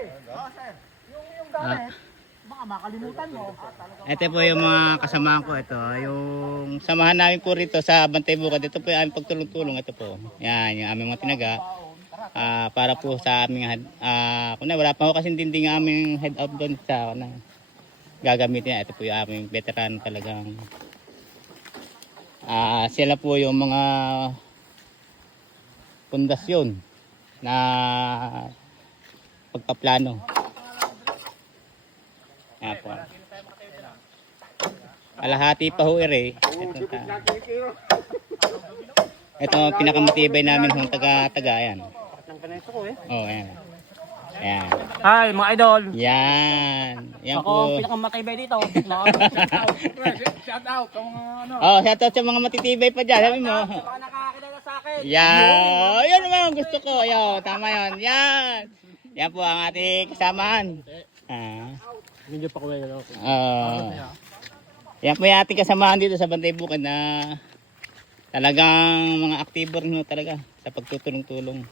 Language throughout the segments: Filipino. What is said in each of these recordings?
Yung gamit, baka makalimutan mo. Ito po yung mga kasamahan ko. Ito, yung samahan namin po rito sa Bantay Bukid. Ito po yung aming pagtulong-tulong. Ito po. Yan, yung aming mga tinaga. Para po sa aming, wala pa ho kasing dinding ang aming head out doon sa gagamitin. Ito po yung aming veteran talagang. Sila po yung mga pundasyon na pagpaplano. Ayan po. Alahati pa ho ere. Ito pinakamatibay namin ng taga-taga. Ayan. Oh, ayan. Ayan. Hi, mga idol. Yan. Yan Ako po. ang pinakamatibay dito. Shout out sa mga ano. Oh, shout out sa mga matitibay pa dyan. Sabi mo. Sa mga nakakakilala sa akin. Yan. Yan naman gusto ko. Ayan. Tama yun. Yan. Yan po ang ating kasamahan. Medyo pa kuya na ako. Yan po yung ating kasamahan dito sa Bantay Bukid na talagang mga aktibo rin talaga sa pagtutulong-tulong.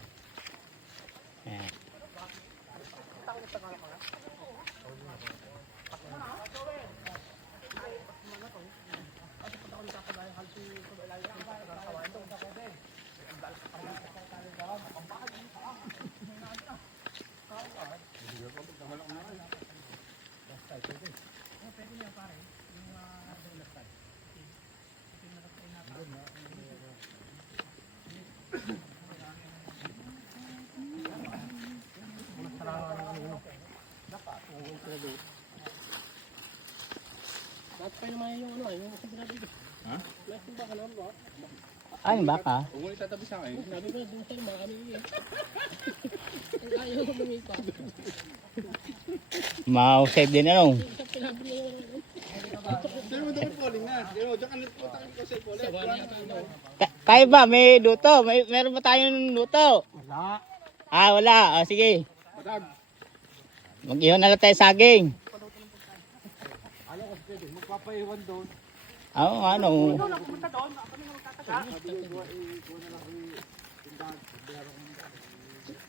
Ayan. Ay, baka. Huwag mo itatabi sa akin. Sabi ko, doon sa'yo, marami yun. Ayaw ko lumipat. Ma-save din ano. Sino mo dapat falling na? Sino, diyan ka nagpunta ko sa ipolet. Tayo ba? May luto? Meron ba tayong luto? Wala. Wala. Sige. Matag. Mag-iwan na lang tayo saging. Ano kasi pwede? Magpapaiwan doon. Ano?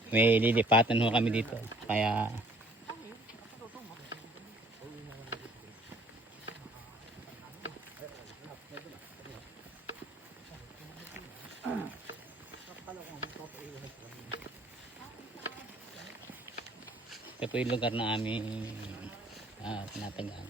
May lilipatan ho kami dito. Kaya ito po yung lugar na aming tinatagaan.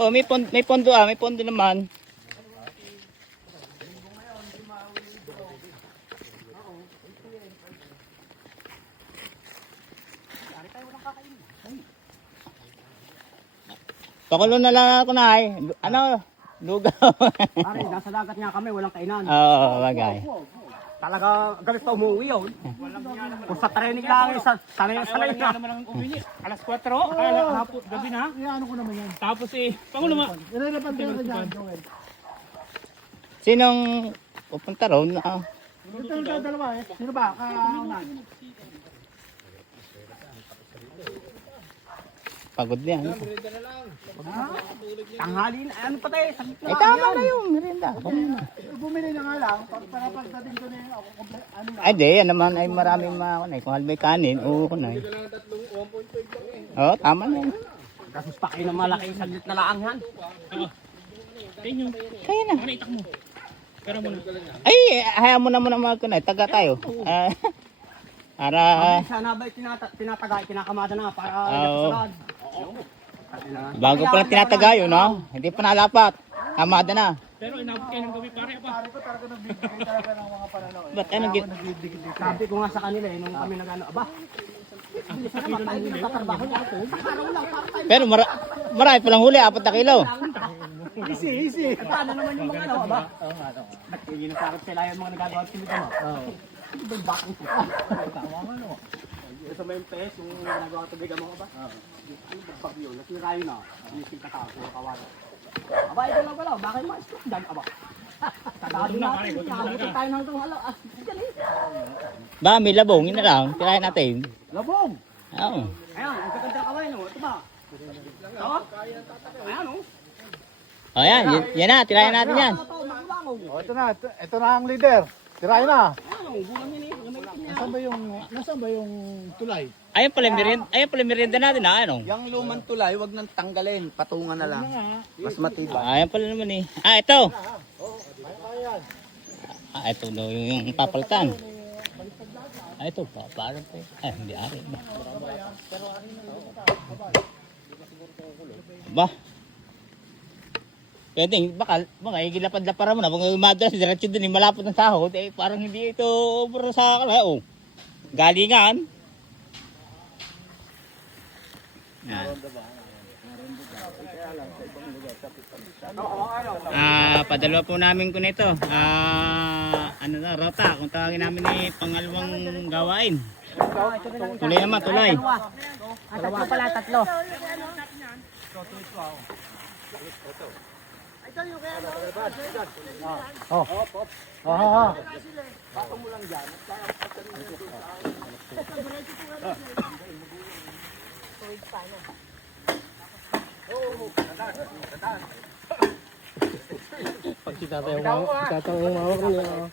Oh, may pondo naman. Pakulo na lang ako na ay. Ano? Lugaw. Pare, nasa dagat nga kami, walang kainan. Oo, bagay. Talaga galit pa umuwi yun. Kung sa training lang, sanay na. Alas 4, hapon, gabi na. Ano ko naman yan? Tapos Pangulo ma. Nilalapan tayo ka dyan, Joel. Sinong pupunta raw na? Ito yung dalawa eh. Sino ba? Kaunan. Pagod yan. Tanghali na. Ano pa tayo? Saglit na lang Tama yan. na yung merienda. Bumili na nga lang. Para pagdating ko na yun, ako ano na. Ay, di. Yan naman ay maraming kung halbay kanin, oo ko na. Oo, tama na yun. Kasi pa kayo na malaki, saglit na lang yan. Tingin nyo. Kaya na. Ano itak mo? Pero muna. Ay, hayaan mo na muna mga kunay. Taga tayo. Para... Sana ba tinatagay, kinakamada na para Oo. nakasalad. Bago pa lang tinatagayo, no? Hindi pa nalapat. Hamada na. Pero inabot kayo ng gabi pare pa. Ba't ano git? Sabi ko nga sa kanila eh, nung kami nag-ano, aba, bilisan naman tayo, nagtatrabaho niya ako. Araw lang, para tayo. Pero marami palang huli, 4 na kilo. Easy. Paano naman yung mga ano, aba? Nagkigil na sa akin sila yung mga nagagawa at sila mo. Hindi ba yung bakong siya? Tama nga no. Sa may PS, yung nagawa tubigan mo ka ba? Ano ba bagyo? Nasira yun ah. Inising katao, puro kawala. Aba, ito lang pala. Bakit ma-stroke dyan? Aba. Tatado natin. Nakabutin tayo ng itong hala. Galing. Ba, may labong, yun na lang. Tirahin natin. Labong! Oo. Ayan, ang gaganda kaway no. Ito ba? Ito? Ayan no. O yan, yan na. Tirahin natin yan. Ito, makulangon. Oh, ito na ang leader. Tirahin na. Ayan no, gulang yun eh. Gamitin niya. Nasaan ba yung tulay? Ayun pala merienda natin ha, ano? Yung lumang tulay, wag nang tanggalin. Patungan na lang. Mas matibay. Ayun pala naman eh. Ah, ito. Ah, ito daw yung papalitan. Ah, ito pa. Parang pa. Eh, hindi ari. Ba? Pwede, baka igilapad-lapara mo na. Kung umadras, diretso din, malapot ng sahod. Eh, parang hindi ito para sa kalaya. Oh. Galingan. Yan. Padalwa po namin ko nito. Ano na, rota. Kung tawagin namin ni pangalawang gawain. Tuloy naman, tuloy. Tatlo pala, tatlo. Pag si tatay yung mawak niya.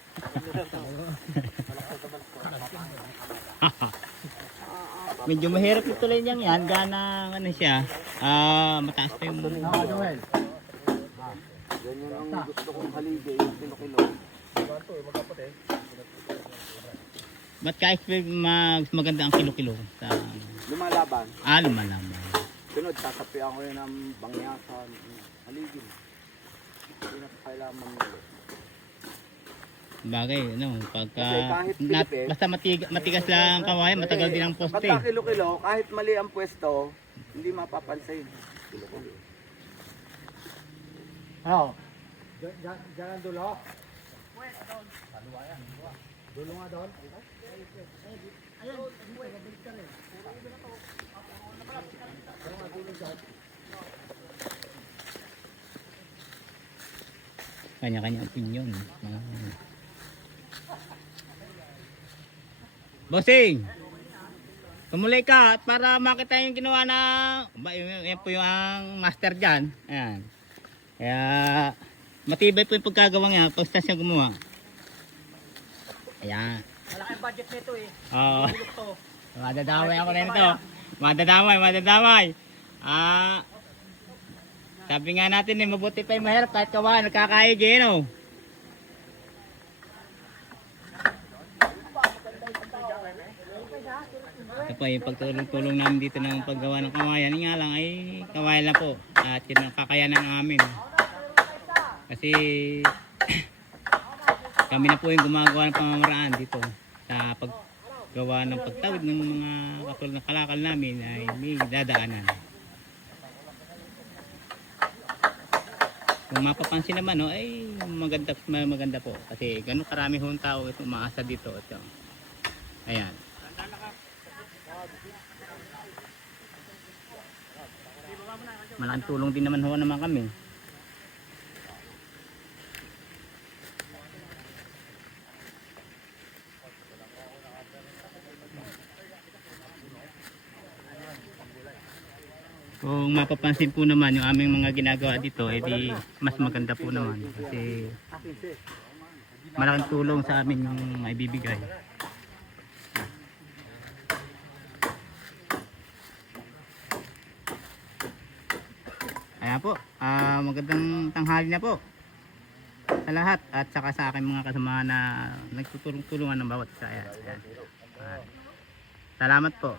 Medyo mahirap yung tulay niyang yan. Gana, ano siya. Mataas pa yung... Ganyan ang gusto kong haligay, yung kilo-kilo. Ba't ka-expect maganda ang kilo-kilo? Sa... Lumalaban. Lumalaman. Sunod, sasapian ko yun ng bangyasan. Haligin. Hindi na kailangan mangulo. Bagay, ano, pagka... Kasi kahit Pilipin, basta matigas lang ang kawayan, matagal din ang poste. Pagka kilo-kilo, kahit mali ang pwesto, hindi mapapansin. Kilo-kilo. Ano? Diyan ang dulo? Dulo nga doon? Kanya-kanya opinion. Bossing! Tumulay ka at para makita yung ginawa na... Yan po yung master dyan. Ayan. Kaya matibay po yung pagkagawang yan pag stasyon gumawa. Ayan. Malaking budget nito eh. Oo. Madadamay ako na nito. Madadamay. Sabi nga natin eh, mabuti pa yung mahirap kahit kawahan, nagkakaigi, no? Ito po yung pagtulong-tulong namin dito ng paggawa ng kawayan. Nga lang ay kawayan lang po. At yun ang kakayanan namin. Kasi kami na po yung gumagawa ng pamamaraan dito. Sa paggawa ng pagtawid ng mga katulad ng kalakal namin ay may dadaanan. Kung mapapansin naman, no, ay maganda po. Kasi ganun karami hong tao ito umaasa dito. Ito. Ayan. Malaking tulong din naman naman kami. Kung mapapansin po naman yung aming mga ginagawa dito, edi mas maganda po naman kasi malaking tulong sa amin yung maibibigay. Ayan po, magandang tanghali na po sa lahat at saka sa aking mga kasama na nagtutulong-tulungan ng bawat isa. Ayan. Salamat po.